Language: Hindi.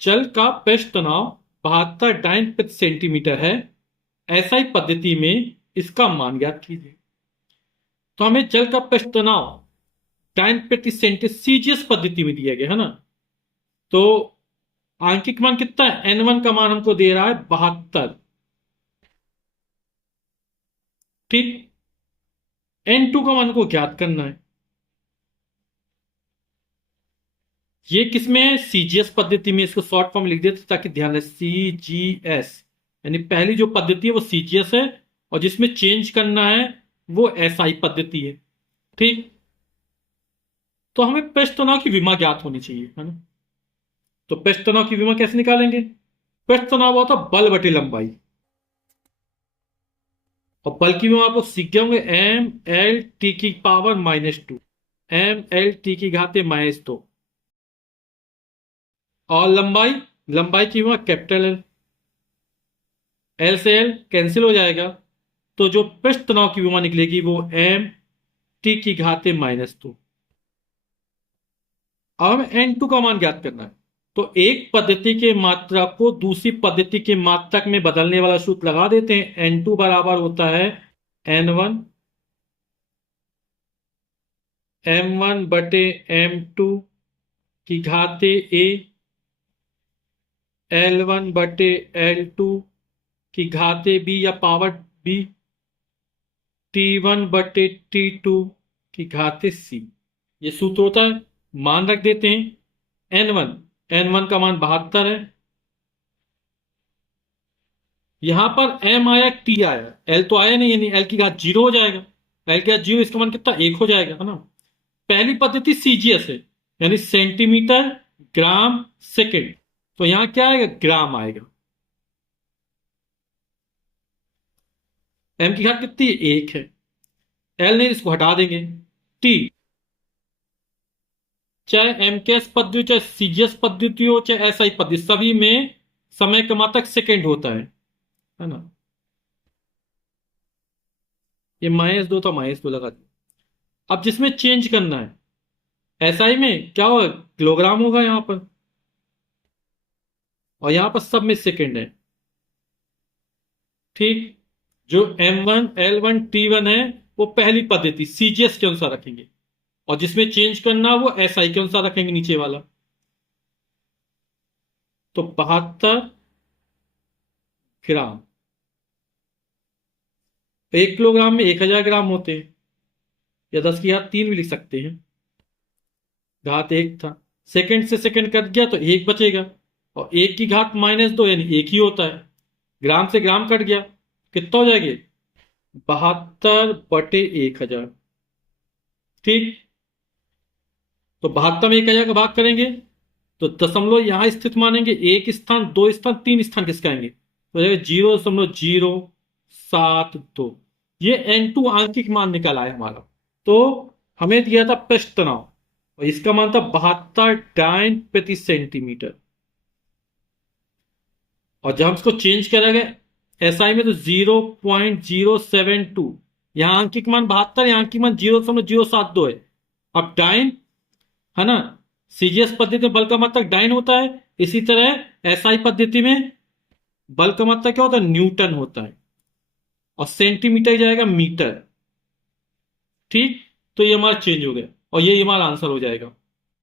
जल का पृष्ठ तनाव 72 डाइन प्रति सेंटीमीटर है। एसआई पद्धति में इसका मान ज्ञात कीजिए। तो हमें जल का पृष्ठ तनाव डाइन प्रति सेंटीमीटर सीजीएस पद्धति में दिया गया है ना। तो आंकिक मान कितना है? N1 का मान हमको दे रहा है 72। ठीक। N2 का मान को ज्ञात करना है। ये किसमें है? सीजीएस पद्धति में। इसको शॉर्ट फॉर्म लिख देते ताकि ध्यान रहे, सीजीएस। यानी पहली जो पद्धति है वो सीजीएस है, और जिसमें चेंज करना है वो एसआई पद्धति है। ठीक। तो हमें पृष्ठ तनाव की विमा ज्ञात होनी चाहिए, है ना। तो पृष्ठ तनाव की विमा कैसे निकालेंगे? पृष्ठ तनाव होता बल बटे लंबाई, और बल की विमा आप लोग सीख गए होंगे, M L T⁻²। ML T⁻²। और लंबाई, लंबाई की विमा कैपिटल एल। एल से एल कैंसिल हो जाएगा, तो जो पृष्ठ तनाव की विमा निकलेगी वो M T⁻²। अब हमें N2 का मान ज्ञात करना है। तो एक पद्धति के मात्रक को दूसरी पद्धति के मात्रक में बदलने वाला सूत्र लगा देते हैं। N2 बराबर होता है N1 M1 बटे M2 की घाते A, L1 बटे L2 की घाते B या पावर B, T1 बटे T2 की घाते C। ये सूत्र होता है। मान रख देते हैं। N1 का मान 72 है। यहां पर M आया, T आया, L तो आया नहीं, यानी L की घात 0 हो जाएगा। L की घात 0, इसका मान कितना? 1 हो जाएगा, है ना। पहली पद्धति सीजीएस है, यानी सेंटीमीटर ग्राम सेकेंड। तो यहां क्या आएगा? ग्राम आएगा। M की घात कितनी है? 1 है। L नहीं, इसको हटा देंगे। T, चाहे एमकेएस पद्धति, चाहे सीजीएस पद्धति हो, चाहे एसआई पद्धति, सभी में समय का मात्रक सेकेंड होता है ना। ये -2 था, -2 लगा दिया। अब जिसमें चेंज करना है, एसआई में क्या होगा? किलोग्राम होगा यहां पर, और यहां पर सब में सेकेंड है। ठीक। जो M1 L1 T1 है वो पहली पद्धति सीजीएस के अनुसार रखेंगे, और जिसमें चेंज करना वो एसआई के अनुसार रखेंगे, नीचे वाला। तो 72 ग्राम। 1 किलोग्राम में 1000 ग्राम होते हैं, या 10 की घात 3 भी लिख सकते हैं। घात 1 था, सेकंड से सेकंड कट गया तो 1 बचेगा, और 1 की घात -2 यानी 1 ही होता है। ग्राम से ग्राम कट गया, कितना हो जाएगा? 72 बटे 1000। ठीक। तो 72 में 1000 का भाग करेंगे तो दशमलव यहां स्थित मानेंगे। एक स्थान, दो स्थान, तीन स्थान किसके आएंगे? तो 0.072। ये N2 आंकिक मान निकल आया हमारा। तो हमें दिया था पृष्ठ तनाव, और इसका मान था 72 डाइन प्रति सेंटीमीटर। और जब हम इसको चेंज करेंगे एसआई में, तो 0.072। यहां अंकिक मान 72, यहां अंकिक मान 0.072 है। अब डाइन, है ना, सीजीएस पद्धति में बल का मात्रक डाइन होता है। इसी तरह एसआई पद्धति में बल का मात्रक क्या होता है? न्यूटन होता है, और सेंटीमीटर जाएगा मीटर। ठीक। तो ये हमारा चेंज हो गया, और ये हमारा आंसर हो जाएगा।